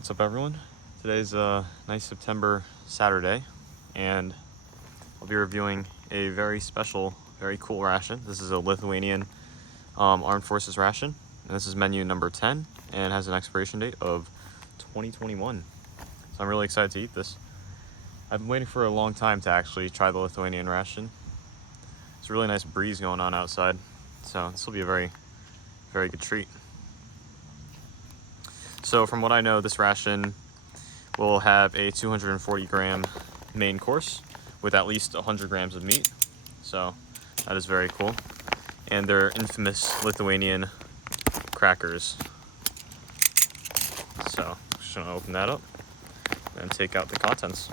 What's up, everyone? Today's a nice September Saturday, and I'll be reviewing a very special, very cool ration. This is a Lithuanian Armed Forces ration, and this is menu number 10, and has an expiration date of 2021. So I'm really excited to eat this. I've been waiting for a long time to actually try the Lithuanian ration. It's a really nice breeze going on outside, so this will be a very, very good treat. So from what I know, this ration will have a 240 gram main course with at least 100 grams of meat. So that is very cool. And they're infamous Lithuanian crackers. So just gonna open that up and take out the contents.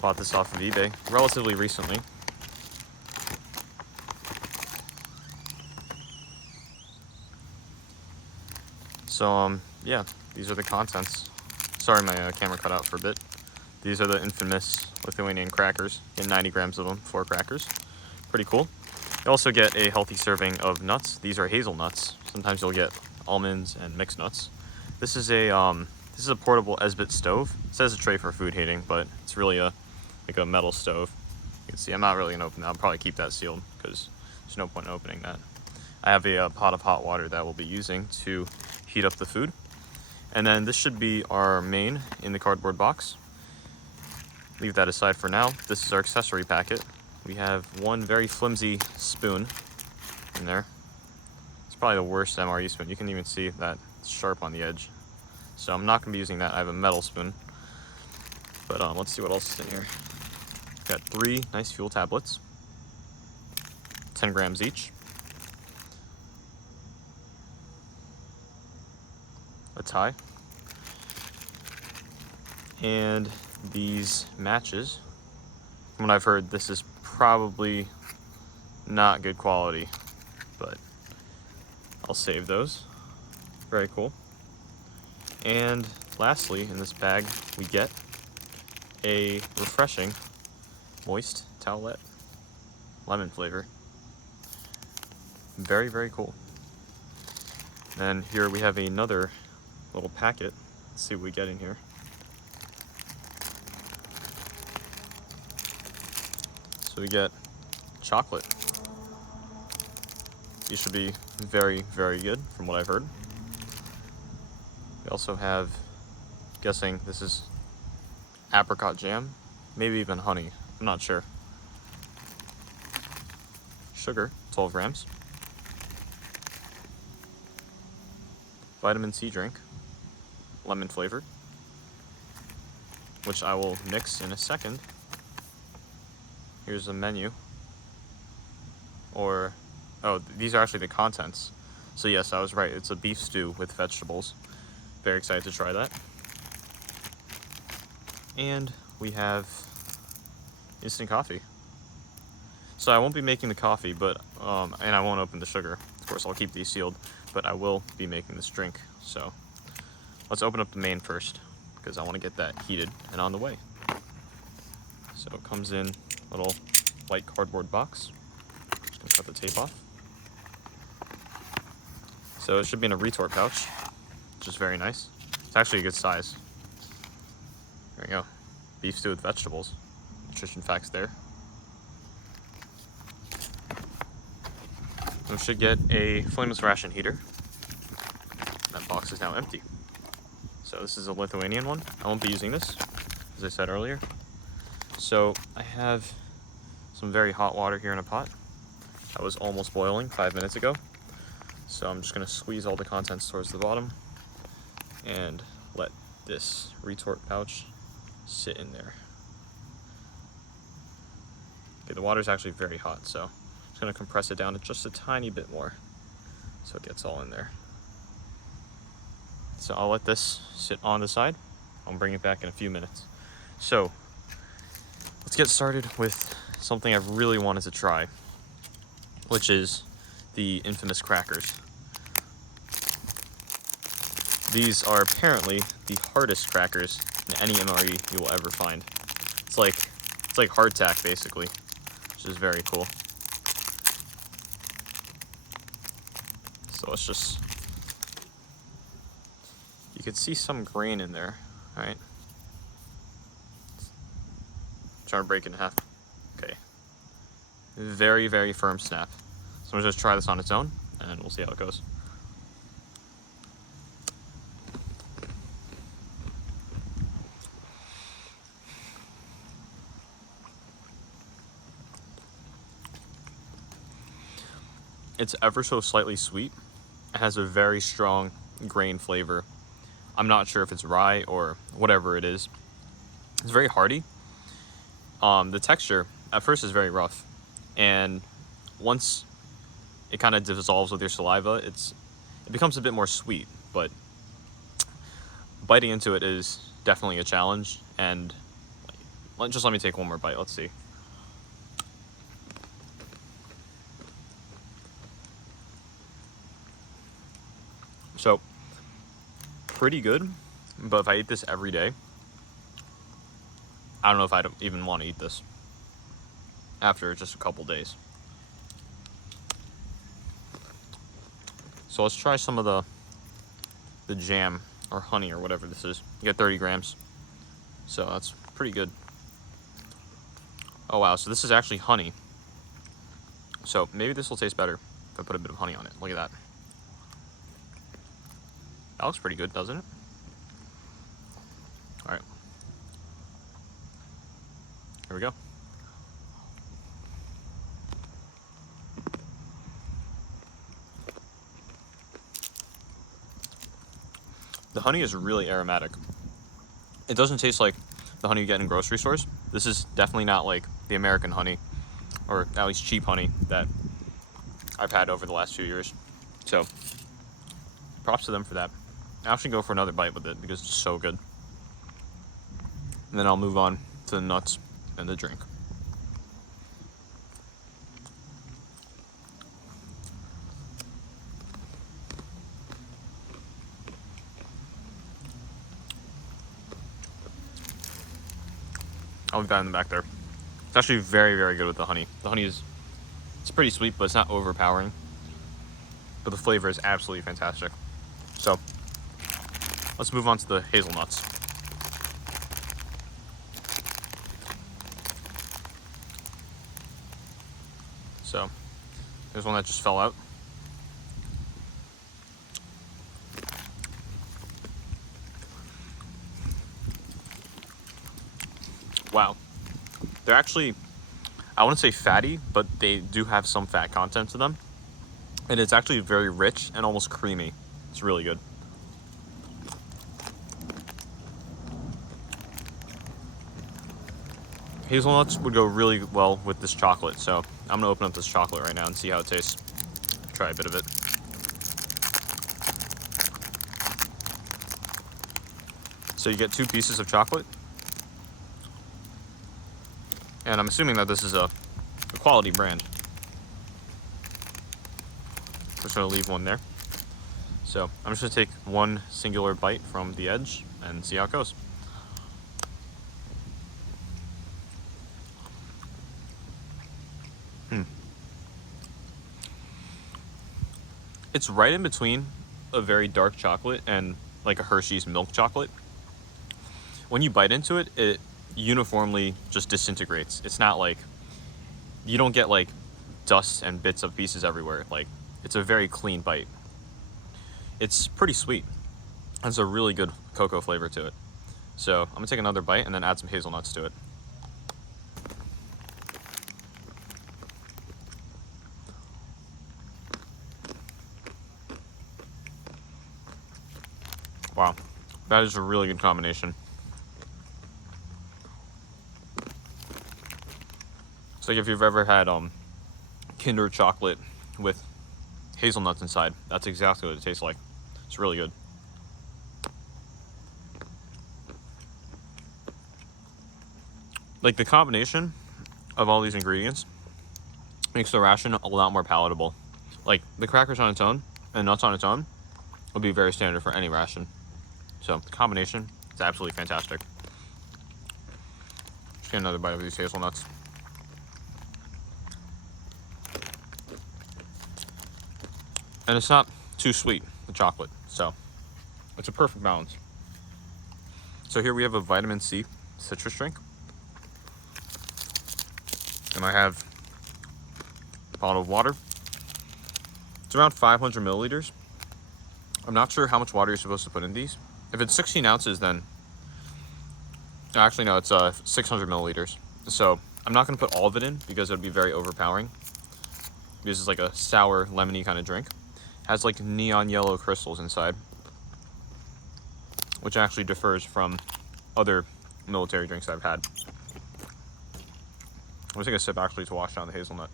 Bought this off of eBay relatively recently. So yeah, these are the contents. Sorry, my camera cut out for a bit. These are the infamous Lithuanian crackers. Get 90 grams of them, 4 crackers. Pretty cool. You also get a healthy serving of nuts. These are hazelnuts. Sometimes you'll get almonds and mixed nuts. This is a portable Esbit stove. It says a tray for food heating, but it's really like a metal stove. You can see I'm not really gonna open that. I'll probably keep that sealed because there's no point in opening that. I have a pot of hot water that we'll be using to heat up the food. And then this should be our main in the cardboard box. Leave that aside for now. This is our accessory packet. We have one very flimsy spoon in there. It's probably the worst MRE spoon. You can even see that it's sharp on the edge. So I'm not gonna be using that. I have a metal spoon. But let's see what else is in here. Got 3 nice fuel tablets, 10 grams each. A tie, and these matches. From what I've heard, this is probably not good quality, but I'll save those. Very cool. And lastly, in this bag, we get a refreshing, moist Towelette, lemon flavor. Very, very cool. And here we have another little packet. Let's see what we get in here. So we get chocolate. These should be very, very good from what I've heard. We also have, guessing this is apricot jam, maybe even honey, I'm not sure. Sugar, 12 grams. Vitamin C drink, lemon flavored, which I will mix in a second. Here's the menu. Oh, these are actually the contents. So yes, I was right. It's a beef stew with vegetables. Very excited to try that. And we have instant coffee. So I won't be making the coffee, but and I won't open the sugar. Of course, I'll keep these sealed, but I will be making this drink. So let's open up the main first, because I want to get that heated and on the way. So it comes in a little white cardboard box. Just gonna cut the tape off. So it should be in a retort pouch, which is very nice. It's actually a good size. There we go. Beef stew with vegetables. Nutrition facts there. We should get a flameless ration heater. That box is now empty. So this is a Lithuanian one. I won't be using this, as I said earlier. So I have some very hot water here in a pot. That was almost boiling 5 minutes ago. So I'm just gonna squeeze all the contents towards the bottom and let this retort pouch sit in there. Okay, the water's actually very hot, so I'm just gonna compress it down to just a tiny bit more so it gets all in there. So I'll let this sit on the side. I'll bring it back in a few minutes. So let's get started with something I've really wanted to try, which is the infamous crackers. These are apparently the hardest crackers in any MRE you will ever find. It's like hardtack basically, which is very cool. So let's just You can see some grain in there, all right? Trying to break it in half. Okay. Very, very firm snap. So I'm gonna just try this on its own and we'll see how it goes. It's ever so slightly sweet. It has a very strong grain flavor. I'm not sure if it's rye or whatever it is. It's very hearty. The texture at first is very rough, and once it kind of dissolves with your saliva, it becomes a bit more sweet, but biting into it is definitely a challenge. And just let me take one more bite. Let's see. So, pretty good, but if I eat this every day, I don't know if I'd even want to eat this after just a couple days. So let's try some of the jam or honey or whatever this is. You get 30 grams, so that's pretty good. Oh wow, so this is actually honey. So maybe this will taste better if I put a bit of honey on it. Look at that. That looks pretty good, doesn't it? All right. Here we go. The honey is really aromatic. It doesn't taste like the honey you get in grocery stores. This is definitely not like the American honey, or at least cheap honey that I've had over the last few years. So props to them for that. I'll actually go for another bite with it because it's so good. And then I'll move on to the nuts and the drink. I'll leave that in the back there. It's actually very, very good with the honey. The honey it's pretty sweet, but it's not overpowering. But the flavor is absolutely fantastic. So let's move on to the hazelnuts. So there's one that just fell out. Wow. They're actually, I wouldn't say fatty, but they do have some fat content to them. And it's actually very rich and almost creamy. It's really good. Hazelnuts would go really well with this chocolate, so I'm gonna open up this chocolate right now and see how it tastes. Try a bit of it. So you get 2 pieces of chocolate. And I'm assuming that this is a quality brand. Just gonna leave one there. So I'm just gonna take one singular bite from the edge and see how it goes. It's right in between a very dark chocolate and like a Hershey's milk chocolate. When you bite into it, it uniformly just disintegrates. It's not like, you don't get like dust and bits of pieces everywhere. Like, it's a very clean bite. It's pretty sweet. Has a really good cocoa flavor to it. So I'm gonna take another bite and then add some hazelnuts to it. Wow, that is a really good combination. It's like if you've ever had Kinder chocolate with hazelnuts inside. That's exactly what it tastes like. It's really good. Like, the combination of all these ingredients makes the ration a lot more palatable. Like, the crackers on its own and nuts on its own would be very standard for any ration. So the combination is absolutely fantastic. Just get another bite of these hazelnuts. And it's not too sweet, the chocolate, so It's a perfect balance. So here we have a vitamin C citrus drink. And I have a bottle of water. It's around 500 milliliters. I'm not sure how much water you're supposed to put in these. If it's 16 ounces, then... Actually, no, it's 600 milliliters. So I'm not going to put all of it in because it would be very overpowering. This is like a sour, lemony kind of drink. It has like neon yellow crystals inside, which actually differs from other military drinks I've had. I'm gonna take a sip actually to wash down the hazelnut.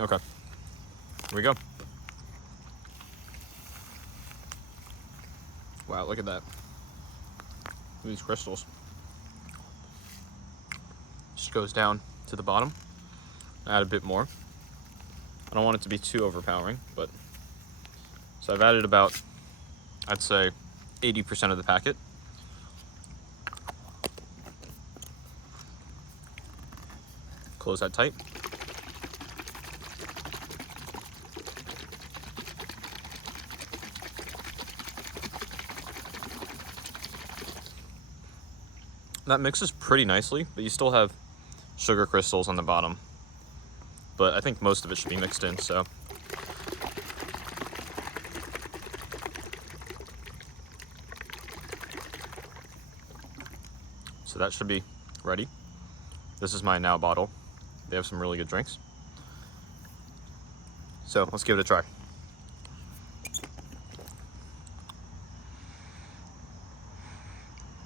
Okay, here we go. Wow, look at that. Look at these crystals. Just goes down to the bottom. Add a bit more. I don't want it to be too overpowering, but... So I've added about, I'd say, 80% of the packet. Close that tight. That mixes pretty nicely, but you still have sugar crystals on the bottom. But I think most of it should be mixed in, so. So that should be ready. This is my now bottle. They have some really good drinks. So let's give it a try.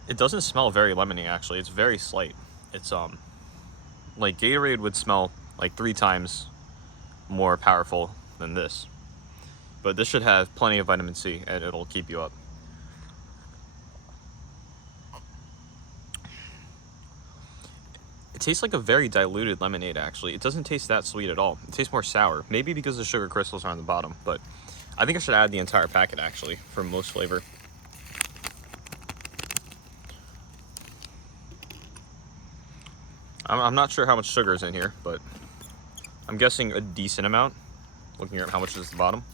It doesn't smell very lemony, actually. It's very slight. It's like Gatorade would smell like 3 times more powerful than this. But this should have plenty of vitamin C and it'll keep you up. It tastes like a very diluted lemonade, actually. It doesn't taste that sweet at all. It tastes more sour. Maybe because the sugar crystals are on the bottom, but I think I should add the entire packet, actually, for most flavor. I'm not sure how much sugar is in here, but I'm guessing a decent amount, looking at how much is at the bottom.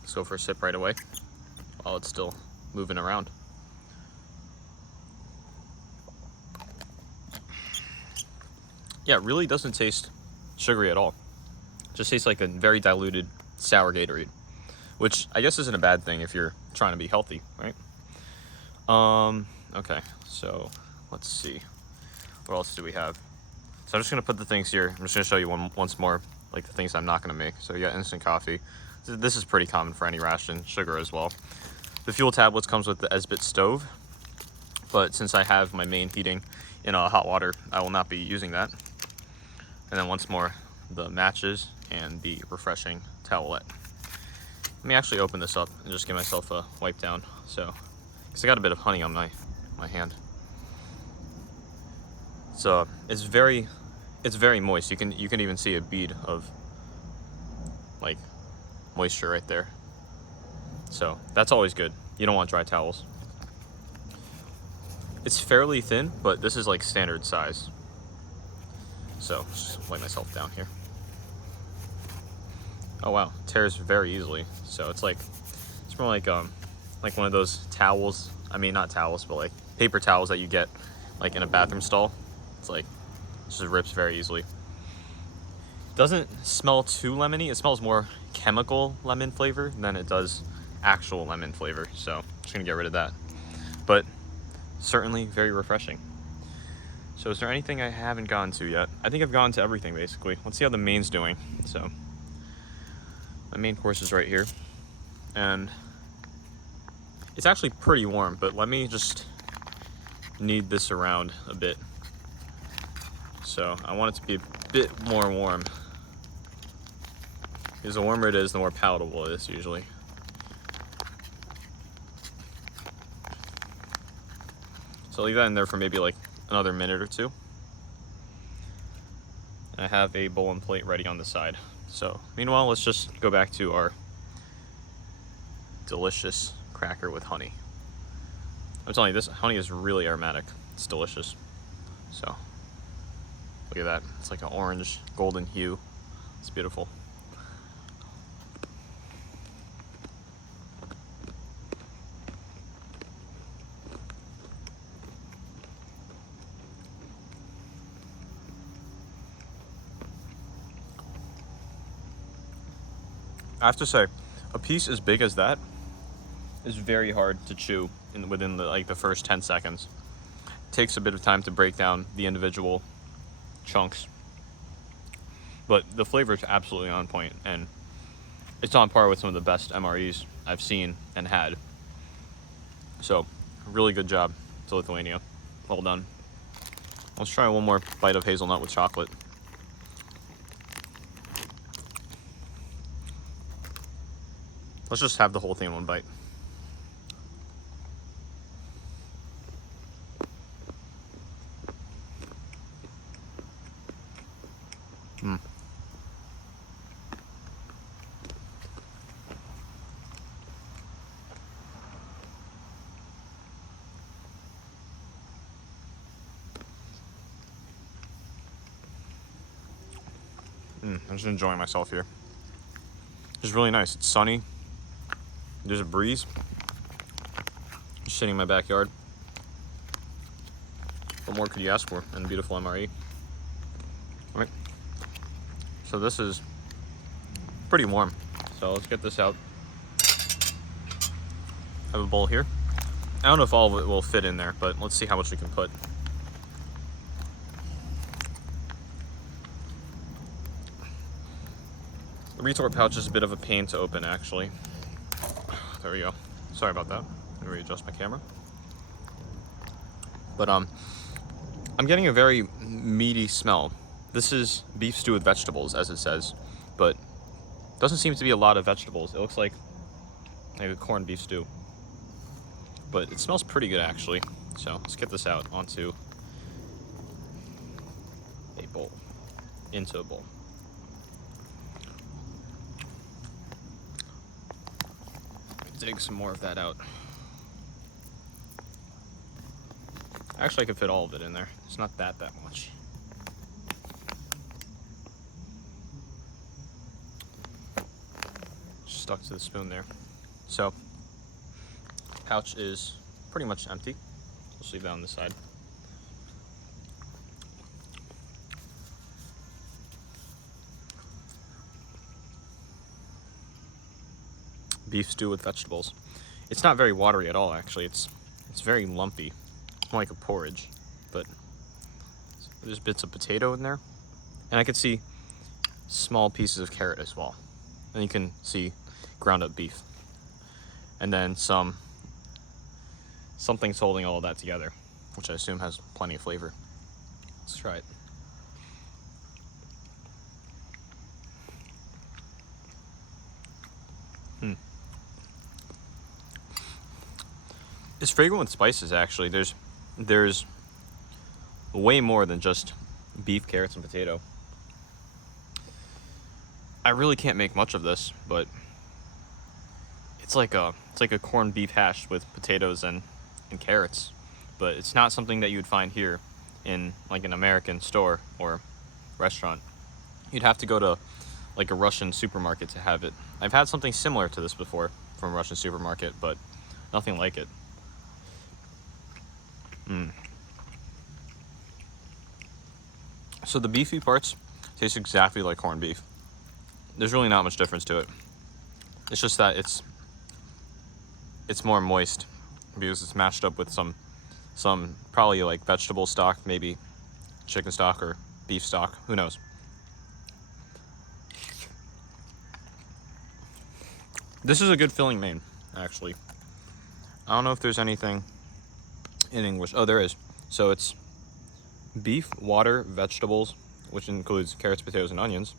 Let's go for a sip right away while it's still moving around. Yeah, it really doesn't taste sugary at all. It just tastes like a very diluted sour Gatorade, which I guess isn't a bad thing if you're trying to be healthy, right? Okay, so let's see. What else do we have? So I'm just gonna put the things here. I'm just gonna show you once more, like the things I'm not gonna make. So yeah, instant coffee. This is pretty common for any ration. Sugar as well. The fuel tablets comes with the Esbit stove, but since I have my main heating in hot water, I will not be using that. And then once more, the matches and the refreshing towelette. Let me actually open this up and just give myself a wipe down. So, because I got a bit of honey on my hand. So it's very moist. You can even see a bead of like moisture right there. So that's always good. You don't want dry towels. It's fairly thin, but this is like standard size. So just lay myself down here. Oh wow, tears very easily. So it's more like one of those towels. I mean, not towels, but like paper towels that you get like in a bathroom stall. It's like, it just rips very easily. Doesn't smell too lemony. It smells more chemical lemon flavor than it does actual lemon flavor. So I'm just gonna get rid of that. But certainly very refreshing. So is there anything I haven't gone to yet? I think I've gone to everything basically. Let's see how the main's doing. So my main course is right here. And it's actually pretty warm, but let me just knead this around a bit. So I want it to be a bit more warm. Because the warmer it is, the more palatable it is usually. So I'll leave that in there for maybe like another minute or two. And I have a bowl and plate ready on the side. So meanwhile, let's just go back to our delicious cracker with honey. I'm telling you, this honey is really aromatic. It's delicious. So Look at that. It's like an orange golden hue. It's beautiful. I have to say, a piece as big as that is very hard to chew within the first 10 seconds. It takes a bit of time to break down the individual chunks, but the flavor is absolutely on point, and it's on par with some of the best MREs I've seen and had. So, really good job to Lithuania. Well done. Let's try one more bite of hazelnut with chocolate. Let's just have the whole thing in one bite. I'm just enjoying myself here. It's really nice. It's sunny. There's a breeze. Just sitting in my backyard. What more could you ask for in a beautiful MRE? All right. So this is pretty warm. So let's get this out. I have a bowl here. I don't know if all of it will fit in there, but let's see how much we can put. The retort pouch is a bit of a pain to open, actually. There we go. Sorry about that. Let me readjust my camera. But I'm getting a very meaty smell. This is beef stew with vegetables, as it says, but doesn't seem to be a lot of vegetables. It looks like maybe corned beef stew, but it smells pretty good, actually. So let's get this out onto a bowl, into a bowl. Dig some more of that out. Actually, I could fit all of it in there. It's not that much. Just stuck to the spoon there. So, pouch is pretty much empty. Just leave that on the side. Beef stew with vegetables. It's not very watery at all, actually. It's very lumpy, more like a porridge, but there's bits of potato in there, and I could see small pieces of carrot as well. And you can see ground up beef, and then something's holding all of that together, which I assume has plenty of flavor. Let's try it. It's fragrant with spices, actually. There's way more than just beef, carrots, and potato. I really can't make much of this, but it's like a corned beef hash with potatoes and carrots. But it's not something that you would find here in like an American store or restaurant. You'd have to go to like a Russian supermarket to have it. I've had something similar to this before from a Russian supermarket, but nothing like it. So the beefy parts taste exactly like corned beef. There's really not much difference to it. It's just that it's more moist because it's mashed up with some probably like vegetable stock, maybe chicken stock or beef stock, who knows. This is a good filling main, actually. I don't know if there's anything in English. Oh, there is. So it's beef, water, vegetables, which includes carrots, potatoes, and onions.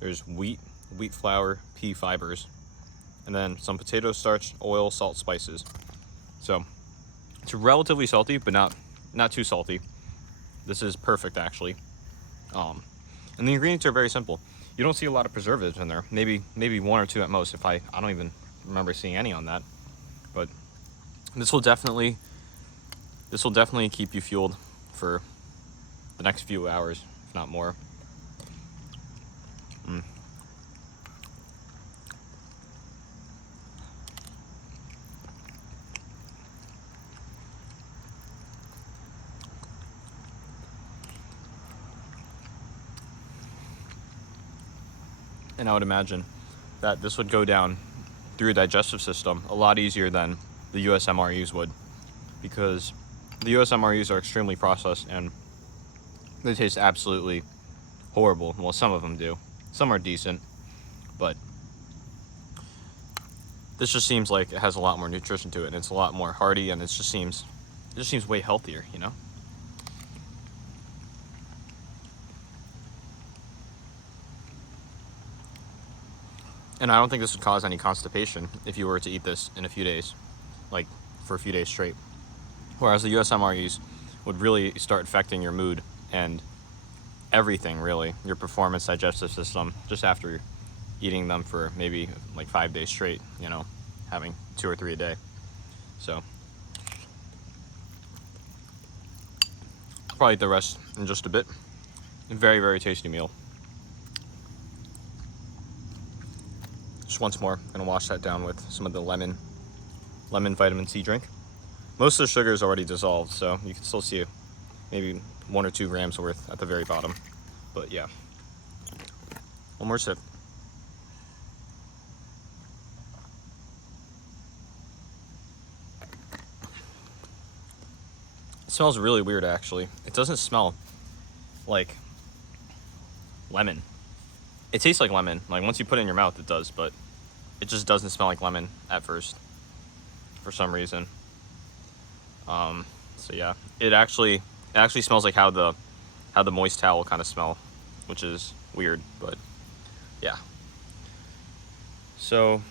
There's wheat flour, pea fibers, and then some potato starch, oil, salt, spices. So it's relatively salty, but not too salty. This is perfect, actually. And the ingredients are very simple. You don't see a lot of preservatives in there. Maybe one or two at most. I don't even remember seeing any on that. But this will definitely keep you fueled for the next few hours, if not more. And I would imagine that this would go down through your digestive system a lot easier than the US MREs would, because the US MREs are extremely processed and they taste absolutely horrible. Well, some of them do. Some are decent, but this just seems like it has a lot more nutrition to it, and it's a lot more hearty, and it just seems way healthier, you know? And I don't think this would cause any constipation if you were to eat this in a few days, like for a few days straight. Whereas the US MREs would really start affecting your mood and everything, really, your performance, digestive system, just after eating them for maybe like 5 days straight, you know, having 2 or 3 a day. So probably eat the rest in just a bit. Very, very tasty meal. Just once more, I'm gonna wash that down with some of the lemon vitamin C drink. Most of the sugar is already dissolved, so you can still see maybe 1 or 2 grams worth at the very bottom. But yeah, one more sip. It smells really weird, actually. It doesn't smell like lemon. It tastes like lemon. Like once you put it in your mouth, it does, but it just doesn't smell like lemon at first, for some reason. So yeah, it actually smells like how the moist towel kind of smell, which is weird, but yeah. So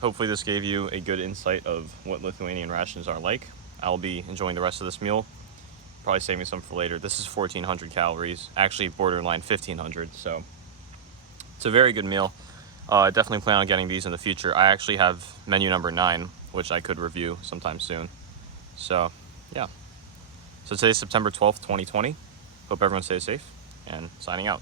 hopefully this gave you a good insight of what Lithuanian rations are like. I'll be enjoying the rest of this meal, probably saving some for later. This is 1,400 calories, actually borderline 1,500, so it's a very good meal. I definitely plan on getting these in the future. I actually have menu number 9, which I could review sometime soon. So yeah. So today's September 12th, 2020. Hope everyone stays safe, and signing out.